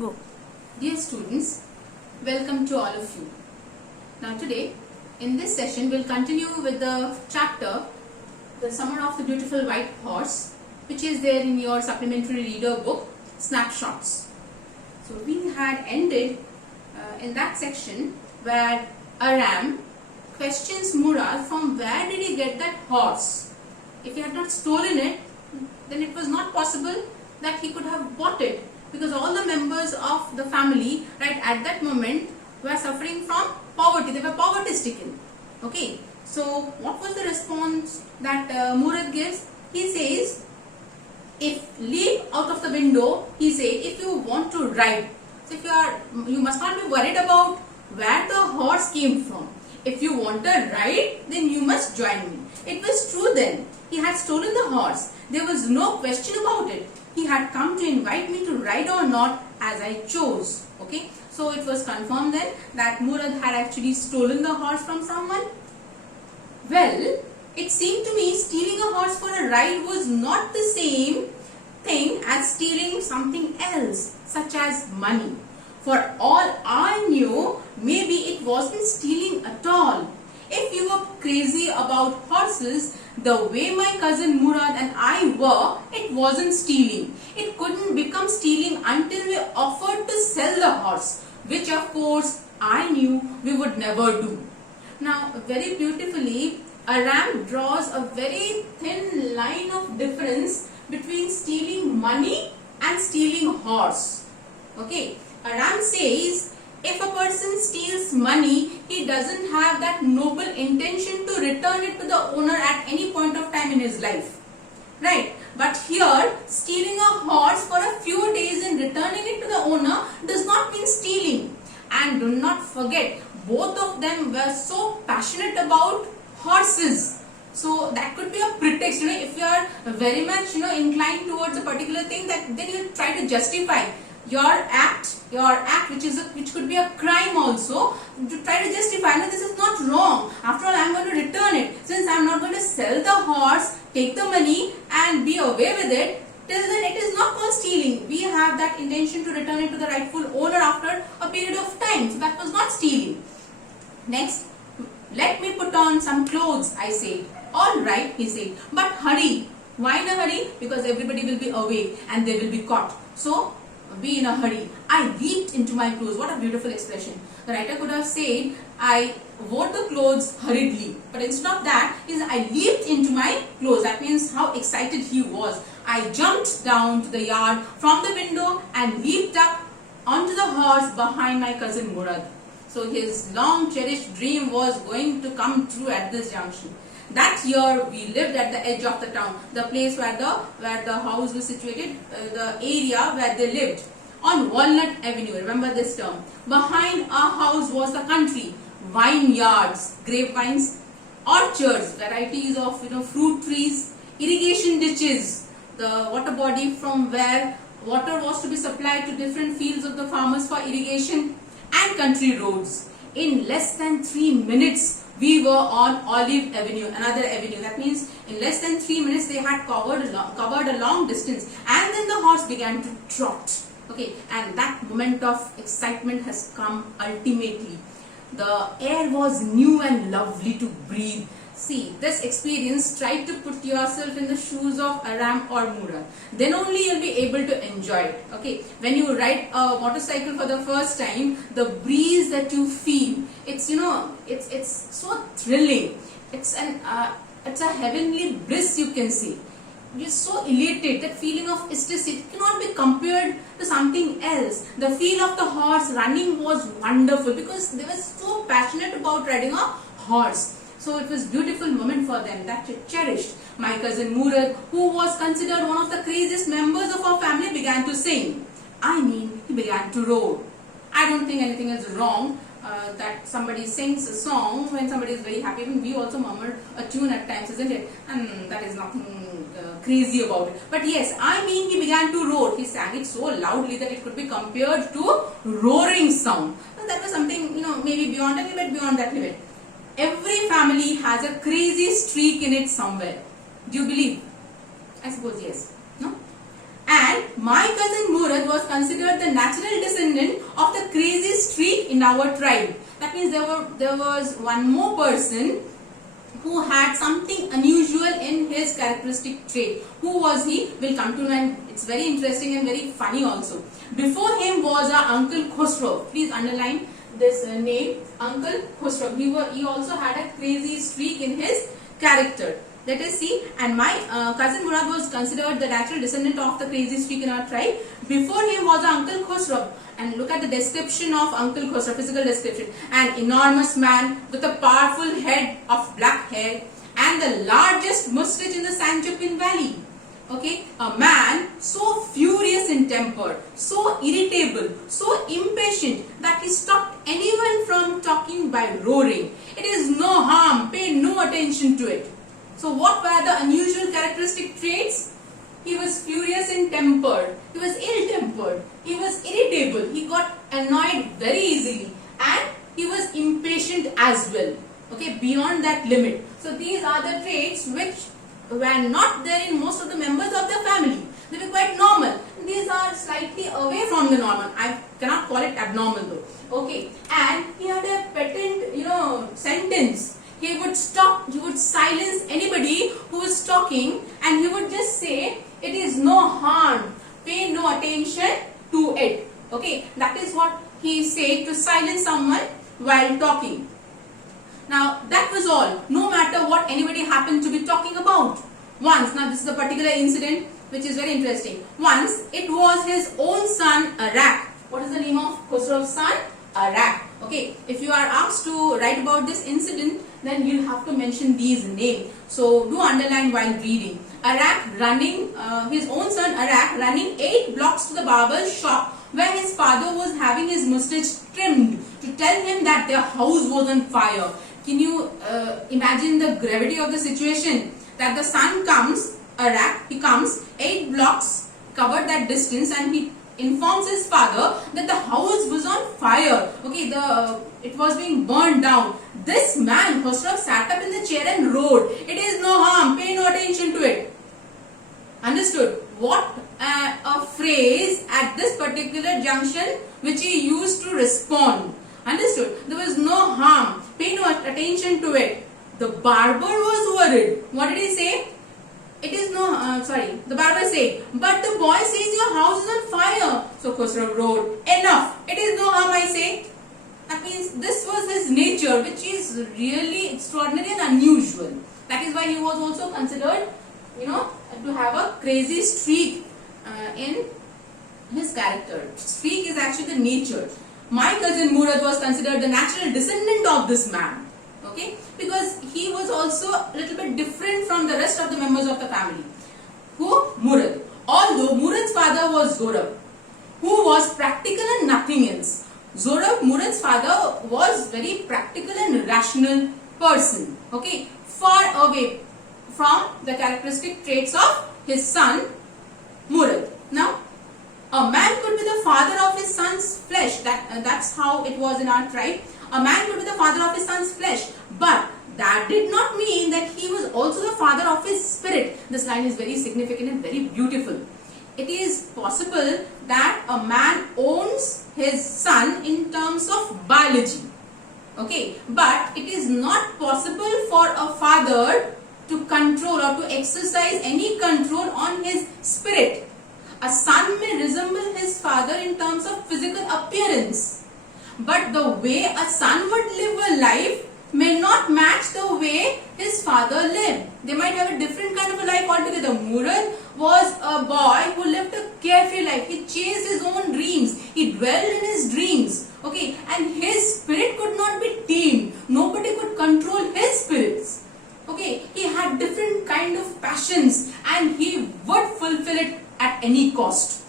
Go. Dear students, welcome to all of you. Now today, in this session, we'll continue with the chapter, The Summer of the Beautiful White Horse, which is there in your supplementary reader book, Snapshots. So we had ended in that section where Aram questions Murad from where did he get that horse. If he had not stolen it, then it was not possible that he could have bought it, because all the members of the family right at that moment were suffering from poverty. They were poverty stricken. Okay, so what was the response that Murad gives? He says, if leap out of the window, he said, if you want to ride, so if you must not be worried about where the horse came from. If you want a ride, then you must join me. It was true then. He had stolen the horse. There was no question about it. He had come to invite me to ride or not as I chose. Okay, so it was confirmed then that Murad had actually stolen the horse from someone. Well, it seemed to me stealing a horse for a ride was not the same thing as stealing something else, such as money. For all I knew, maybe it wasn't stealing at all. If you were crazy about horses, the way my cousin Murad and I were, it wasn't stealing. It couldn't become stealing until we offered to sell the horse, which of course I knew we would never do. Now, very beautifully, Aram draws a very thin line of difference between stealing money and stealing horse. Okay, Aram says, if a person steals money, he doesn't have that noble intention to return it to the owner at any point of time in his life. Right? But here, stealing a horse for a few days and returning it to the owner does not mean stealing. And do not forget, both of them were so passionate about horses. So that could be a pretext. If you are very much inclined towards a particular thing, that then you try to justify your act which could be a crime also, to try to justify, no, this is not wrong. After all, I am going to return it. Since I am not going to sell the horse, take the money and be away with it, till then it is not called stealing. We have that intention to return it to the rightful owner after a period of time. So that was not stealing. Next, let me put on some clothes, I said. Alright, he said, but hurry. Why in a hurry? Because everybody will be awake and they will be caught. So, be in a hurry. I leaped into my clothes. What a beautiful expression. The writer could have said, I wore the clothes hurriedly. But instead of that, I leaped into my clothes. That means how excited he was. I jumped down to the yard from the window and leaped up onto the horse behind my cousin Murad. So his long cherished dream was going to come true at this junction. That year we lived at the edge of the town, the place where the house was situated, the area where they lived, on Walnut Avenue. Remember this term. Behind our house was the country, vineyards, grapevines, orchards, varieties of fruit trees, irrigation ditches, the water body from where water was to be supplied to different fields of the farmers for irrigation, and country roads. In less than 3 minutes, we were on Olive Avenue, another avenue. That means in less than 3 minutes they had covered a long distance, and then the horse began to trot. Okay, and that moment of excitement has come ultimately. The air was new and lovely to breathe. See, this experience, try to put yourself in the shoes of Aram or Murad. Then only you'll be able to enjoy it. Okay, when you ride a motorcycle for the first time, the breeze that you feel, it's it's so thrilling. It's a heavenly bliss, you can see. You're so elated. That feeling of ecstasy cannot be compared to something else. The feel of the horse running was wonderful because they were so passionate about riding a horse. So it was a beautiful moment for them that they cherished. My cousin Murad, who was considered one of the craziest members of our family, began to sing. He began to roar. I don't think anything is wrong that somebody sings a song when somebody is very happy. Even we also murmur a tune at times, isn't it? And that is nothing crazy about it. But yes, he began to roar. He sang it so loudly that it could be compared to roaring sound. And that was something, maybe beyond a limit, beyond that limit. Every family has a crazy streak in it somewhere. Do you believe? I suppose yes. No? And my cousin Murad was considered the natural in our tribe. That means there was one more person who had something unusual in his characteristic trait. Who was he? We'll come to know, and it's very interesting and very funny also. Before him was our Uncle Khosrow. Please underline this name, Uncle Khosrow. He also had a crazy streak in his character. Let us see. And my cousin Murad was considered the natural descendant of the crazy streak in our tribe. Before him was our Uncle Khosrow. And look at the description of Uncle Khosrow, physical description. An enormous man with a powerful head of black hair and the largest mustache in the Sanjapin Valley. Okay, a man so furious in temper, so irritable, so impatient that he stopped anyone from talking by roaring. It is no harm, pay no attention to it. So what were the unusual characteristic traits? He was furious in temper, he was ill-tempered, he was irritable, he got annoyed very easily, and he was impatient as well. Okay, beyond that limit. So these are the traits which were not there in most of the members of the family. They were quite normal. These are slightly away from the normal. I cannot call it abnormal though. Okay, and he had a patent, sentence. He would stop, he would silence anybody who was talking, and he would just say, it is no harm, pay no attention to it. Okay, that is what he said, to silence someone while talking. Now that was all, no matter what anybody happened to be talking about. Once, now this is a particular incident which is very interesting. Once it was his own son Arak. What is the name of Khosrow's son? Arak. Okay, if you are asked to write about this incident, then you'll have to mention these names. So do underline while reading. Arak running, his own son Arak running 8 blocks to the barber's shop where his father was having his mustache trimmed to tell him that their house was on fire. Can you imagine the gravity of the situation? That the son comes, Arak, he comes 8 blocks, covered that distance, and he informs his father that the house was on fire. Okay, it was being burned down. This man, Khosrow, sat up in the chair and roared, it is no harm, pay no attention to it. Understood? What a phrase at this particular junction which he used to respond. Understood? There was no harm, pay no attention to it. The barber was worried. What did he say? It is no, the barber said, but the boy says your house is on fire. So Khosrow wrote, enough, it is no harm, I say. That means this was his nature, which is really extraordinary and unusual. That is why he was also considered, to have a crazy streak in his character. Streak is actually the nature. My cousin Murad was considered the natural descendant of this man. Okay, because he was also a little bit different from the rest of the members of the family. Who? Murad. Although Murad's father was Zorab, who was practical and nothing else. Zorab, Murad's father, was very practical and rational person. Okay, far away from the characteristic traits of his son Murad. Now, a man could be the father of his son's flesh. That's how it was in our tribe. A man could be the father of his son's flesh, but that did not mean that he was also the father of his spirit. This line is very significant and very beautiful. It is possible that a man owns his son in terms of biology. Okay, but it is not possible for a father to control or to exercise any control on his spirit. A son may resemble his father in terms of physical appearance, but the way a son would live a life may not match the way his father lived. They might have a different kind of a life altogether. Murad was a boy who lived a carefree life. He chased his own dreams. He dwelled in his dreams. Okay, and his spirit could not be tamed. Nobody could control his spirits. Okay, he had different kind of passions and he would fulfill it at any cost.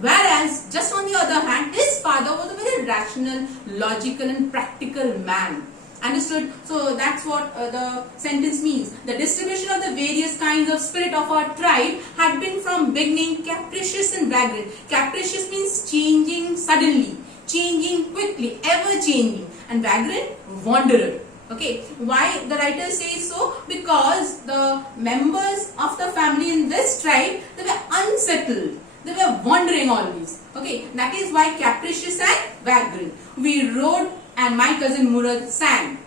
Whereas, just on the other hand, his father was a very rational, logical and practical man. Understood? So that's what the sentence means. The distribution of the various kinds of spirit of our tribe had been from beginning capricious and vagrant. Capricious means changing suddenly, changing quickly, ever changing, and vagrant, wanderer. Okay, why the writer says so? Because the members of the family in this tribe, they were unsettled. They were wandering always. Okay, that is why capricious and wagon. We rode and my cousin Murad sang.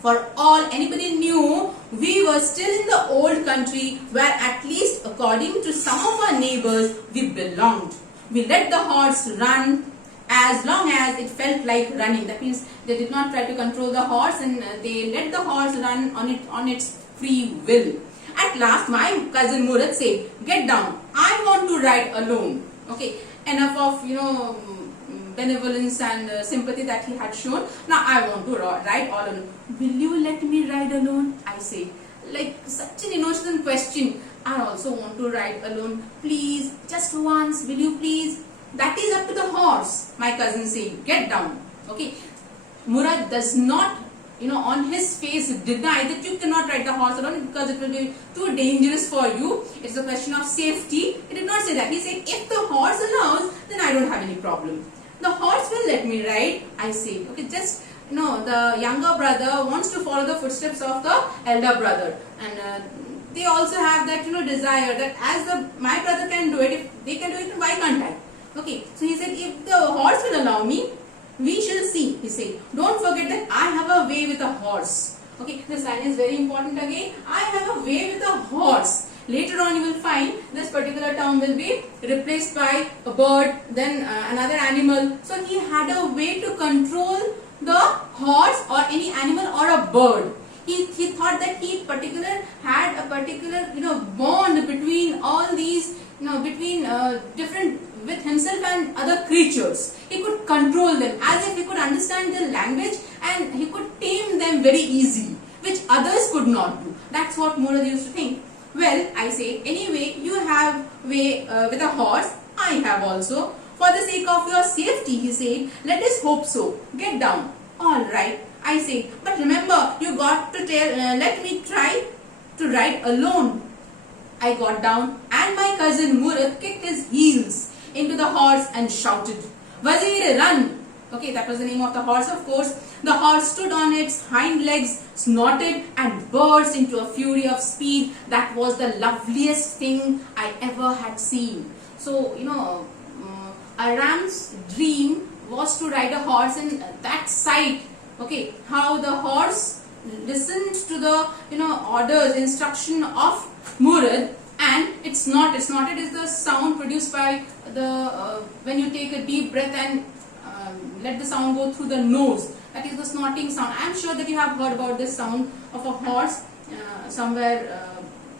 For all anybody knew, we were still in the old country where, at least according to some of our neighbors, we belonged. We let the horse run as long as it felt like running. That means they did not try to control the horse, and they let the horse run on its free will. At last, my cousin Murad said, "Get down. I want to ride alone." Okay, enough of benevolence and sympathy that he had shown. Now I want to ride all alone. Will you let me ride alone? I say, like such an innocent question. I also want to ride alone. Please, just once, will you please? That is up to the horse, my cousin said. Get down. Okay. Murad does not, on his face deny that you cannot ride the horse alone because it will be too dangerous for you. It's a question of safety. He did not say that. He said, if the horse allows, then I don't have any problem. The horse will let me ride, I say. Okay, just the younger brother wants to follow the footsteps of the elder brother, and they also have that desire that as my brother can do it, if they can do it, why can't I? Okay, so he said, if the horse will allow me, we shall see. He said, don't forget that I have a way with a horse. Okay, this line is very important again. I have a way with a horse. Later on you will find this particular term will be replaced by a bird, then another animal. So he had a way to control the horse or any animal or a bird. He thought that he had a particular bond between all these between different with himself and other creatures. He could control them as if he could understand their language, and he could tame them very easily, which others could not do. That's what Murad used to think. Well, I say, anyway, you have way with a horse, I have also. For the sake of your safety, he said, let us hope so. Get down. All right, I say, but remember, you got to let me try to ride alone. I got down and my cousin Murad kicked his heels into the horse and shouted, Wazir, run! Okay, that was the name of the horse, of course. The horse stood on its hind legs, snorted and burst into a fury of speed. That was the loveliest thing I ever had seen. So, Aram's dream was to ride a horse, and that sight, okay, how the horse listened to the, orders, instruction of Murad, and it snorted. Snorted is the sound produced by the, when you take a deep breath and let the sound go through the nose. That is the snorting sound. I am sure that you have heard about this sound of a horse somewhere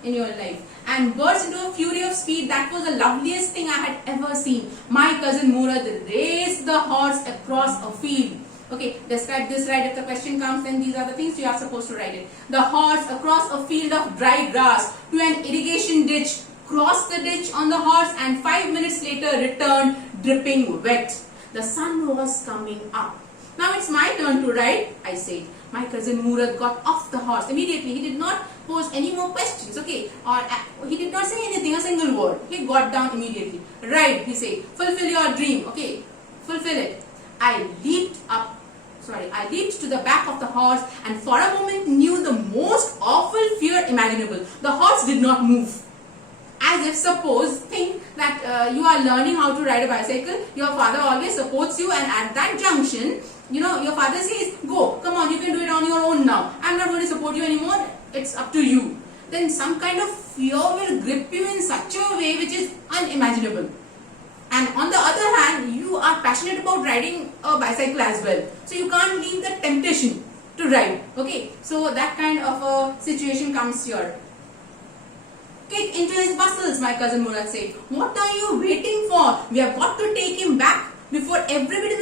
in your life. And burst into a fury of speed. That was the loveliest thing I had ever seen. My cousin Murad raced the horse across a field. Okay, describe this ride. If the question comes, then these are the things you are supposed to write it. The horse across a field of dry grass to an irrigation ditch, crossed the ditch on the horse, and 5 minutes later returned dripping wet. The sun was coming up. Now it's my turn to ride, I said. My cousin Murad got off the horse immediately. He did not pose any more questions, okay, or he did not say anything, a single word. He got down immediately. Ride, he said. Fulfill your dream, okay, fulfill it. I leaped to the back of the horse and for a moment knew the most awful fear imaginable. The horse did not move. As if think that you are learning how to ride a bicycle, your father always supports you, and at that junction, your father says, go, come on, you can do it on your own now. I'm not going to support you anymore, it's up to you. Then some kind of fear will grip you in such a way which is unimaginable. And on the other hand, you are passionate about riding a bicycle as well. So you can't leave the temptation to ride. Okay, so that kind of a situation comes here. Kick into his muscles, my cousin Murad said. What are you waiting for? We have got to take him back before everybody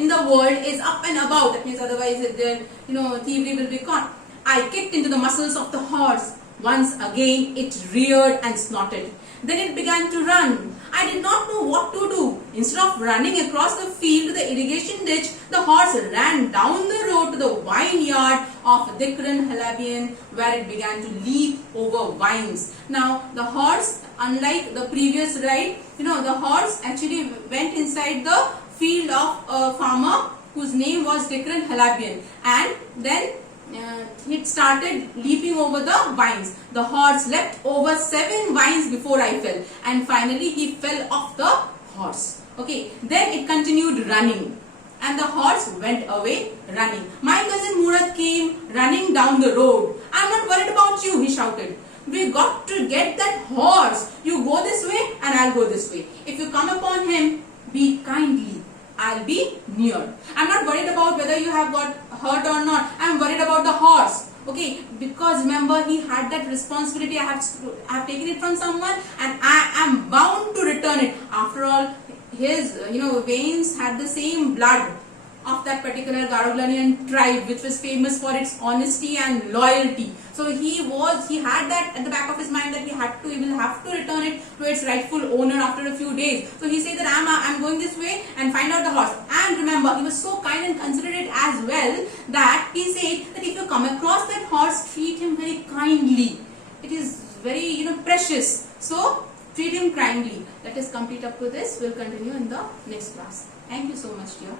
in the world is up and about. That means otherwise, thievery will be caught. I kicked into the muscles of the horse. Once again, it reared and snorted. Then it began to run. I did not know what to do. Instead of running across the field to the irrigation ditch, the horse ran down the road to the vineyard of Dikran Halabian, where it began to leap over vines. Now, the horse, unlike the previous ride, the horse actually went inside the field of a farmer whose name was Dikran Halabian, and then it started leaping over the vines. The horse leapt over 7 vines before I fell, and finally he fell off the horse. Okay, then it continued running. and the horse went away running. My cousin Murad came running down the road. I'm not worried about you, he shouted. We got to get that horse. You go this way and I'll go this way. If you come upon him, be kindly. I'll be near. I'm not worried about whether you have got hurt or not. I'm worried about the horse. Okay, because remember he had that responsibility. I have taken it from someone and I am bound to return it. After all, his veins had the same blood of that particular Garoglanian tribe, which was famous for its honesty and loyalty. So he had that at the back of his mind that he will have to return it to its rightful owner after a few days. So he said that I'm going this way and find out the horse. And remember, he was so kind and considerate as well that he said that if you come across that horse, treat him very kindly. It is very precious. So treat him kindly. Let us complete up to this. We'll continue in the next class. Thank you so much, dear.